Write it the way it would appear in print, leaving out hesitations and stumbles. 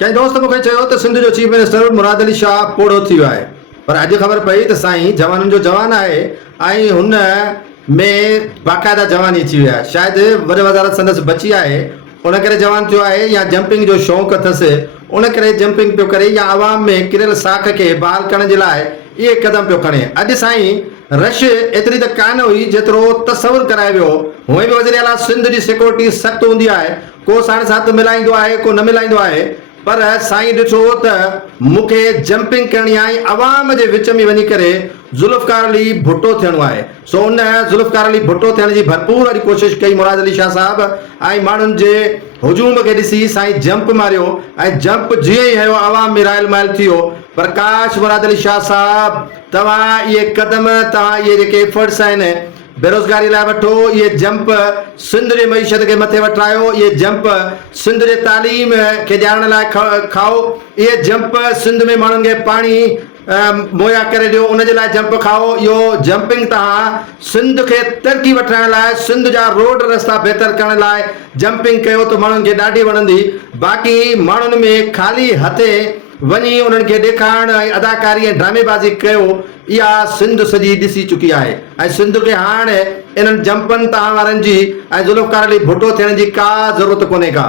कंहिं दोस्त मूंखे चयो त सिंध जो चीफ मिनिस्टर मुराद अली शाह पोड़ो थी वियो आहे, पर अॼु ख़बर पई त साईं जवाननि जो जवान आहे ऐं हुन में बाक़ाइदा जवानी अची वई आहे। शायदि वॾे वज़ारत संदसि बची आहे, उन करे जवान थियो आहे, या जंपिंग जो शौक़ु अथसि उन करे जंपिंग पियो करे, या आवाम में किरियल साख खे बहाल करण जे लाइ इहे क़दम पियो खणे। अॼु साईं रश एतिरी त कान हुई जेतिरो तसवुरु कराए वियो। हूअं बि वज़ीर आला सिंध जी सिक्योरिटी सख़्तु हूंदी आहे, को साण साथ मिलाईंदो आहे, को न मिलाईंदो आहे, पर साईं ॾिठो त मूंखे जंपिंग करणी आहे, अवाम जे विच में वञी करे ज़ुल्फ़कार अली भुट्टो थियणो आहे। सो उन ज़ुल्फ़कार अली भुट्टो थियण जी भरपूर अॼु कोशिशि कई मुराद अली शाह साहब, ऐं माण्हुनि जे हुजूम खे ॾिसी साईं जंप मारियो, ऐं जंप जीअं ई हयो आवाम में रायल मायल थी वियो। प्रकाश मुराद अली शाह साहब, तव्हां इहे क़दम, तव्हां इहे जेके एफर्ट्स आहिनि बेरोज़गारी लाइ वठो, इहे जंप सिंध जे मईशत खे मथे वठायो, इहे जंप सिंध जे तालीम खे ॼाणण लाइ खाओ, इहे जंप सिंध में माण्हुनि खे पाणी मुहैया करे ॾियो, उन जे लाइ जंप खाओ। इहो जंपिंग तव्हां सिंध खे तरक़ी वठण लाइ, सिंध जा रोड रस्ता बहितर करण लाइ जंपिंग कयो त माण्हुनि खे ॾाढी वणंदी। बाक़ी माण्हुनि में ख़ाली हथे वञी उन्हनि खे ॾेखारण ऐं अदाकारी ऐं ड्रामेबाज़ी कयो, इहा सिंध सॼी ॾिसी चुकी आहे। ऐं सिंध खे हाणे इन्हनि जंपनि तव्हां वारनि जी ऐं ज़ुल्फ़कार अली भुट्टो थियण जी का ज़रूरत कोन्हे का।